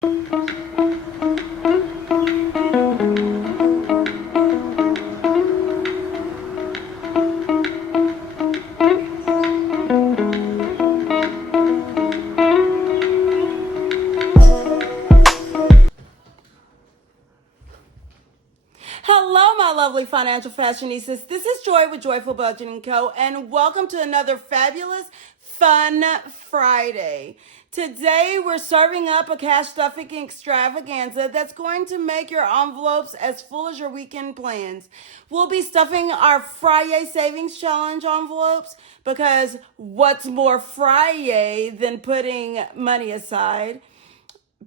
Hello, my lovely financial fashionistas. This is Joy with Joyful Budgeting Co. and welcome to another fabulous, fun Friday. Today, we're serving up a cash stuffing extravaganza that's going to make your envelopes as full as your weekend plans. We'll be stuffing our Fri-Yay Savings Challenge envelopes because what's more Fri-Yay than putting money aside?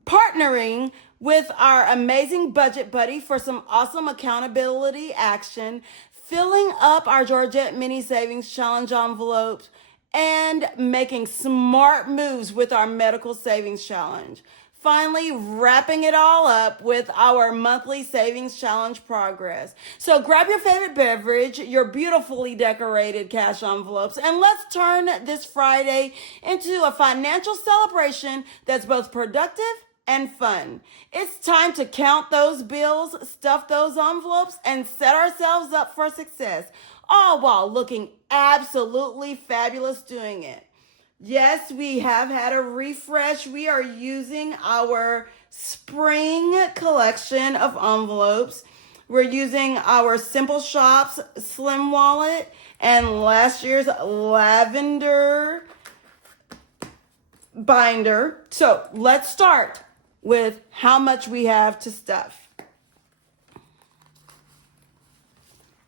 Partnering with our amazing budget buddy for some awesome accountability action, filling up our Georgette mini savings challenge envelopes, and making smart moves with our medical savings challenge. Finally, wrapping it all up with our monthly savings challenge progress. So grab your favorite beverage, your beautifully decorated cash envelopes, and let's turn this Friday into a financial celebration that's both productive and fun. It's time to count those bills, stuff those envelopes, and set ourselves up for success, all while looking absolutely fabulous doing it. Yes, we have had a refresh. We are using our spring collection of envelopes. We're using our Simple Shops Slim Wallet and last year's lavender binder. So let's start with how much we have to stuff.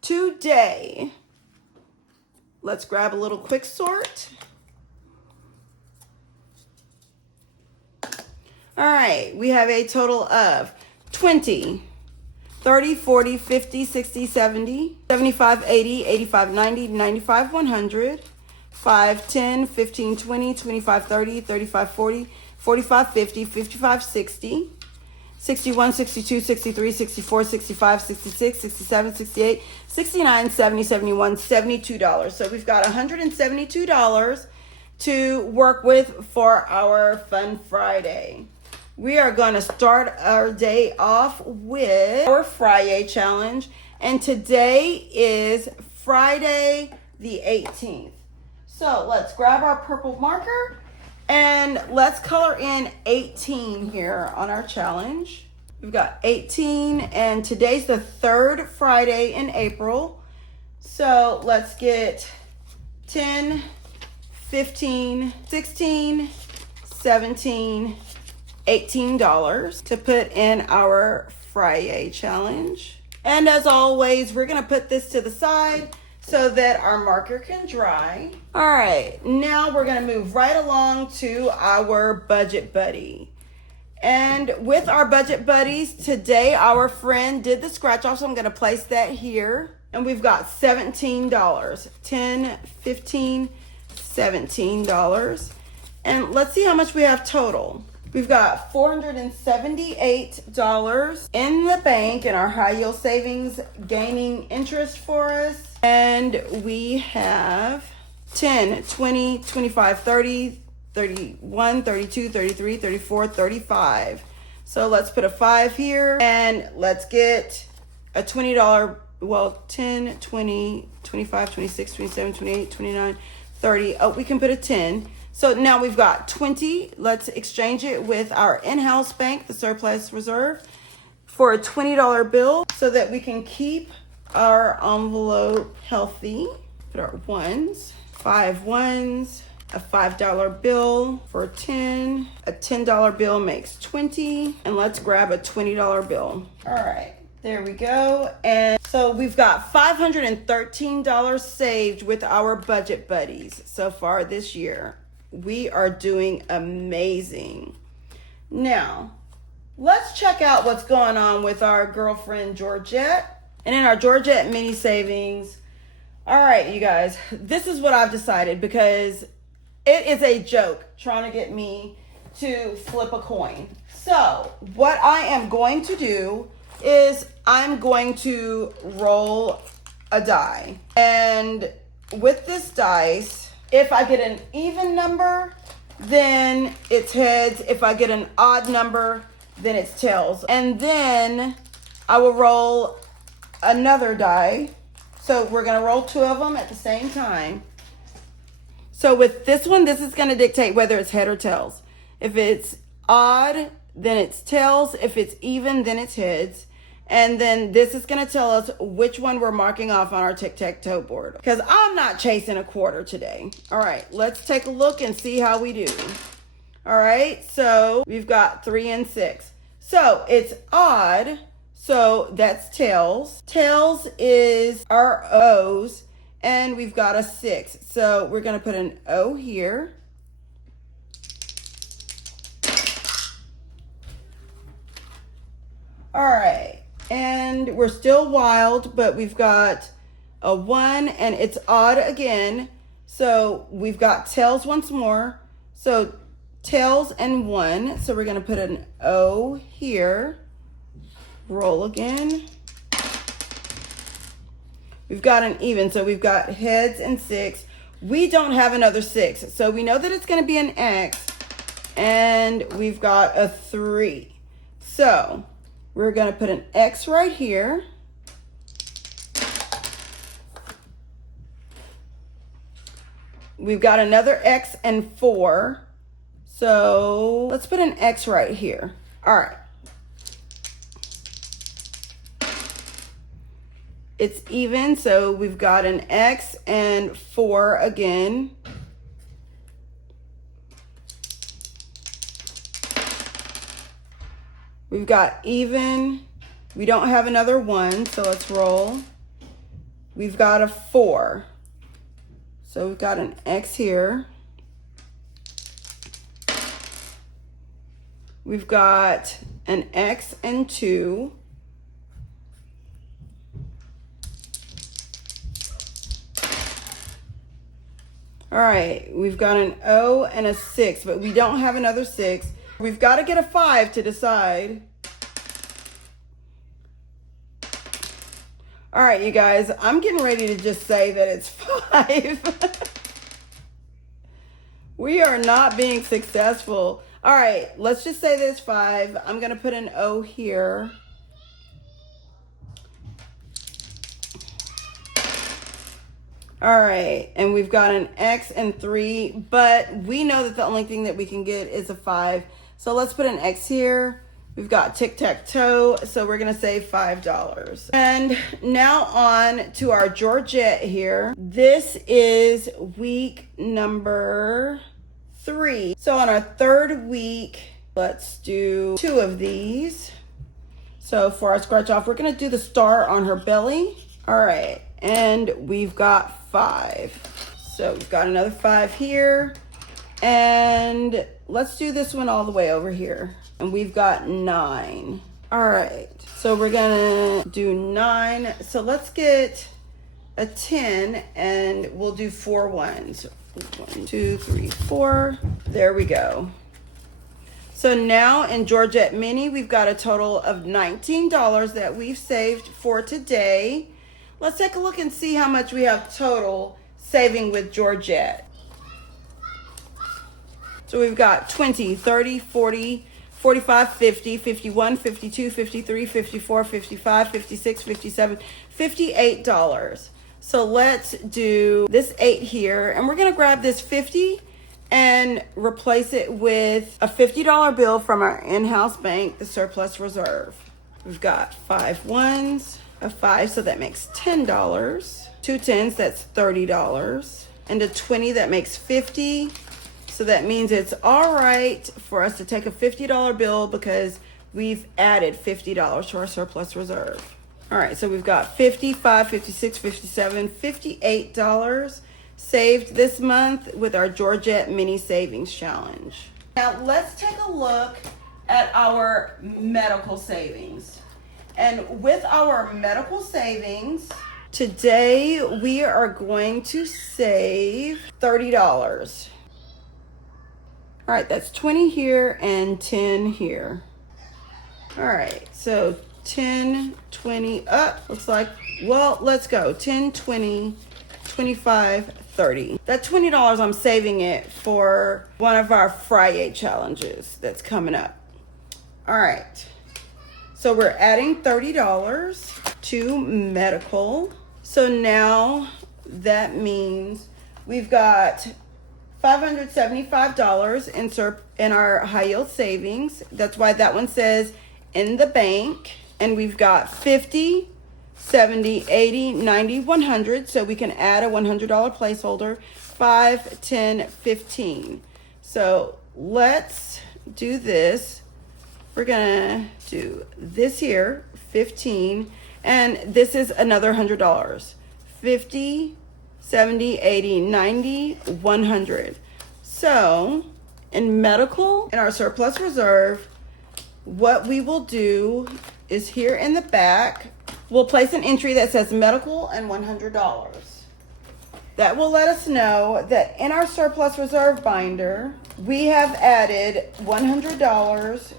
Today, let's grab a little quick sort. All right, we have a total of 20, 30, 40, 50, 60, 70, 75, 80, 85, 90, 95, 100, 5, 10, 15, 20, 25, 30, 35, 40, 45, 50, 55, 60, 61, 62, 63, 64, 65, 66, 67, 68, 69, 70, 71, $72. So we've got $172 to work with for our Fun Friday. We are going to start our day off with our Fri-Yay challenge. And today is Friday the 18th. So let's grab our purple marker and let's color in 18 here on our challenge. We've got 18 and today's the third Friday in April. So let's get 10, 15, 16, 17, $18 to put in our Fri-Yay challenge. And as always, we're gonna put this to the side so that our marker can dry. All right, now we're gonna move right along to our budget buddy. And with our budget buddies, today our friend did the scratch off, so I'm gonna place that here. And we've got $17, 10, 15, $17. And let's see how much we have total. We've got $478 in the bank in our high yield savings gaining interest for us. And we have 10, 20, 25, 30, 31, 32, 33, 34, 35. So let's put a 5 here and let's get a $20, well, 10, 20, 25, 26, 27, 28, 29, 30. Oh, we can put a 10. So now we've got 20. Let's exchange it with our in-house bank, the surplus reserve, for a $20 bill so that we can keep our envelope healthy. Put our ones, 5 ones, a $5 bill for 10. A $10 bill makes 20. And let's grab a $20 bill. All right, there we go. And so we've got $513 saved with our budget buddies so far this year. We are doing amazing. Now, let's check out what's going on with our girlfriend Georgette. And in our Georgette mini savings, all right, you guys, this is what I've decided because it is a joke trying to get me to flip a coin. So what I am going to do is I'm going to roll a die. And with this dice, if I get an even number, then it's heads. If I get an odd number, then it's tails. And then I will roll another die. So we're gonna roll 2 of them at the same time. So with this one, this is gonna dictate whether it's head or tails. If it's odd, then it's tails. If it's even, then it's heads. And then this is gonna tell us which one we're marking off on our tic-tac-toe board. Because I'm not chasing a quarter today. All right, let's take a look and see how we do. All right, so we've got 3 and 6. So it's odd, so that's tails. Tails is our O's, and we've got a 6. So we're gonna put an O here. All right, and we're still wild, but we've got a 1, and it's odd again. So we've got tails once more. So tails and 1. So we're gonna put an O here. Roll again. We've got an even, so we've got heads and 6. We don't have another 6, so we know that it's gonna be an X, and we've got a 3. So we're gonna put an X right here. We've got another X and 4. So let's put an X right here. All right. It's even, so we've got an X and 4 again. We've got even. We don't have another 1, so let's roll. We've got a 4. So we've got an X here. We've got an X and 2. All right, we've got an O and a 6, but we don't have another 6. We've got to get a 5 to decide. All right, you guys, I'm getting ready to just say that it's 5. We are not being successful. All right, let's just say that it's 5. I'm going to put an O here. All right, and we've got an X and 3, but we know that the only thing that we can get is a 5. So let's put an X here. We've got tic-tac-toe, so we're gonna say $5. And now on to our Georgette here. This is week number 3. So on our 3rd week, let's do 2 of these. So for our scratch off, we're gonna do the star on her belly. All right, and we've got 5. So we've got another 5 here. And let's do this one all the way over here. And we've got 9. All right, so we're gonna do 9. So let's get a 10 and we'll do 4 ones. 1, 2, 3, 4. There we go. So now in Georgette Mini, we've got a total of $19 that we've saved for today. Let's take a look and see how much we have total saving with Georgette. So we've got 20, 30, 40, 45, 50, 51, 52, 53, 54, 55, 56, 57, $58. So let's do this 8 here, and we're gonna grab this 50 and replace it with a $50 bill from our in-house bank, the Surplus Reserve. We've got 5 ones, a 5, so that makes $10. 2 10s, that's $30. And a 20, that makes $50. So that means it's all right for us to take a $50 bill because we've added $50 to our surplus reserve. All right, so we've got 55, 56, 57, $58 saved this month with our Georgette Mini Savings Challenge. Now let's take a look at our medical savings. And with our medical savings, today we are going to save $30. All right, that's 20 here and 10 here. All right, so 10, 20, up, looks like, well, let's go. 10, 20, 25, 30. That $20, I'm saving it for one of our Fri-Yay challenges that's coming up. All right. So we're adding $30 to medical. So now that means we've got $575 in our high yield savings. That's why that one says in the bank. And we've got 50, 70, 80, 90, 100. So we can add a $100 placeholder, 5, 10, 15. So let's do this. We're gonna do this here, 15, and this is another $100. 50, 70, 80, 90, 100. So in medical, in our surplus reserve, what we will do is here in the back, we'll place an entry that says medical and $100. That will let us know that in our surplus reserve binder, we have added $100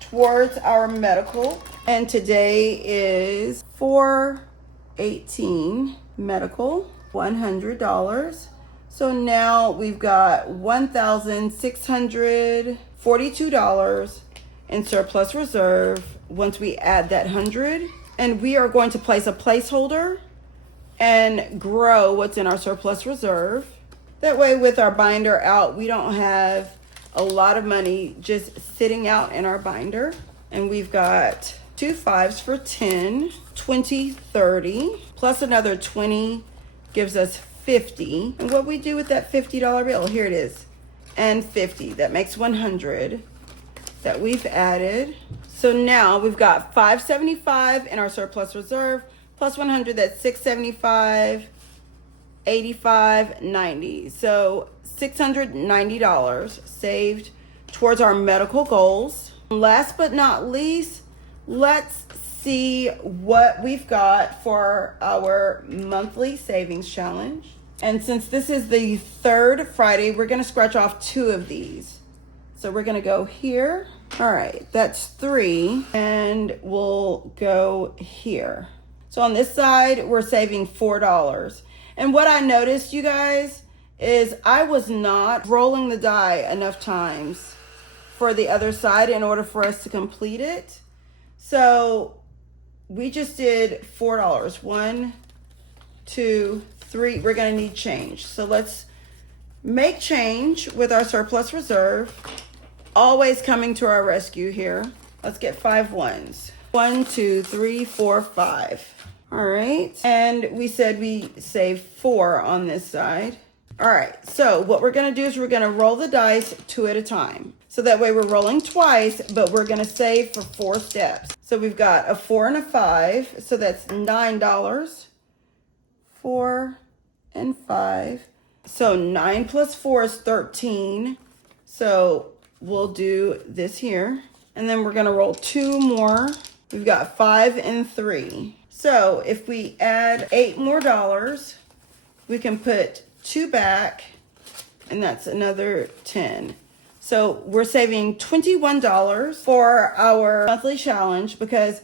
towards our medical, and today is 4/18 medical, $100. So now we've got $1,642 in surplus reserve once we add that 100, and we are going to place a placeholder and grow what's in our surplus reserve. That way with our binder out, we don't have a lot of money just sitting out in our binder. And we've got 2 5s for 10, 20, 30, plus another 20 gives us 50. And what we do with that $50 bill, here it is, and 50, that makes 100 that we've added. So now we've got 575 in our surplus reserve, plus 100, that's 675, 85, 90. So $690 saved towards our medical goals. Last but not least, let's see what we've got for our monthly savings challenge. And since this is the third Friday, we're going to scratch off 2 of these. So we're going to go here. All right, that's 3, and we'll go here. So on this side, we're saving $4. And what I noticed, you guys, is I was not rolling the die enough times for the other side in order for us to complete it. So we just did $4. 1, 2, 3. We're going to need change. So let's make change with our surplus reserve. Always coming to our rescue here. Let's get 5 ones. 1, 2, 3, 4, 5. All right, and we said we save 4 on this side. All right, so what we're gonna do is we're gonna roll the dice 2 at a time. So that way we're rolling twice, but we're gonna save for 4 steps. So we've got a 4 and a 5, so that's $9. 4 and 5. So 9 plus 4 is 13. So we'll do this here. And then we're gonna roll 2 more. We've got 5 and 3. So if we add $8 more, we can put 2 back, and that's another 10. So we're saving $21 for our monthly challenge, because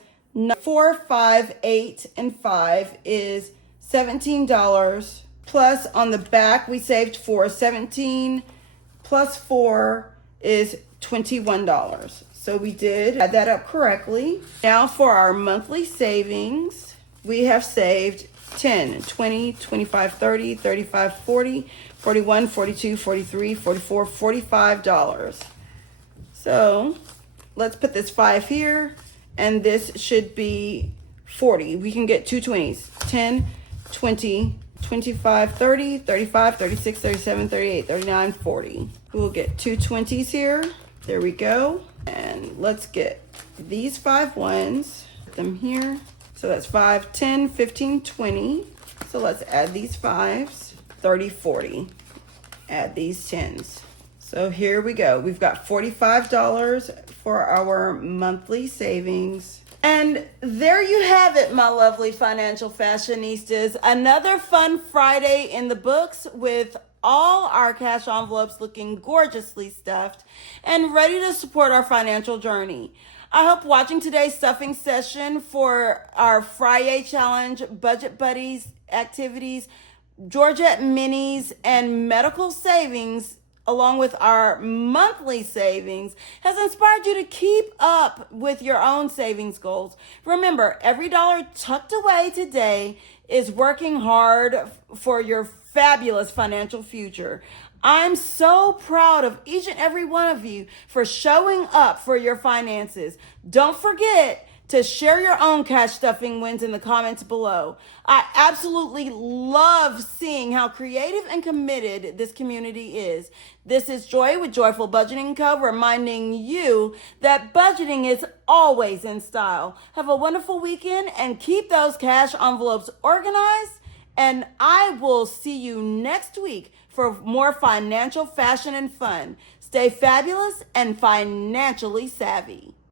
4, 5, 8, and 5 is $17. Plus on the back we saved for 17 plus 4 is $21. So we did add that up correctly. Now for our monthly savings, we have saved 10, 20, 25, 30, 35, 40, 41, 42, 43, 44, $45. So let's put this 5 here, and this should be 40. We can get 2 20s, 10, 20, 25, 30, 35, 36, 37, 38, 39, 40. We'll get 2 20s here. There we go. And let's get these 5 ones, put them here. So that's 5, 10, 15, 20. So let's add these 5s, 30, 40. Add these 10s. So here we go. We've got $45 for our monthly savings. And there you have it, my lovely financial fashionistas. Another fun Friday in the books, with all our cash envelopes looking gorgeously stuffed and ready to support our financial journey. I hope watching today's stuffing session for our Fri-Yay challenge, budget buddies activities, Georgette minis, and medical savings along with our monthly savings, has inspired you to keep up with your own savings goals. Remember, every dollar tucked away today is working hard for your fabulous financial future. I'm so proud of each and every one of you for showing up for your finances. Don't forget to share your own cash stuffing wins in the comments below. I absolutely love seeing how creative and committed this community is. This is Joy with Joyful Budgeting Co., reminding you that budgeting is always in style. Have a wonderful weekend and keep those cash envelopes organized. And I will see you next week for more financial fashion and fun. Stay fabulous and financially savvy.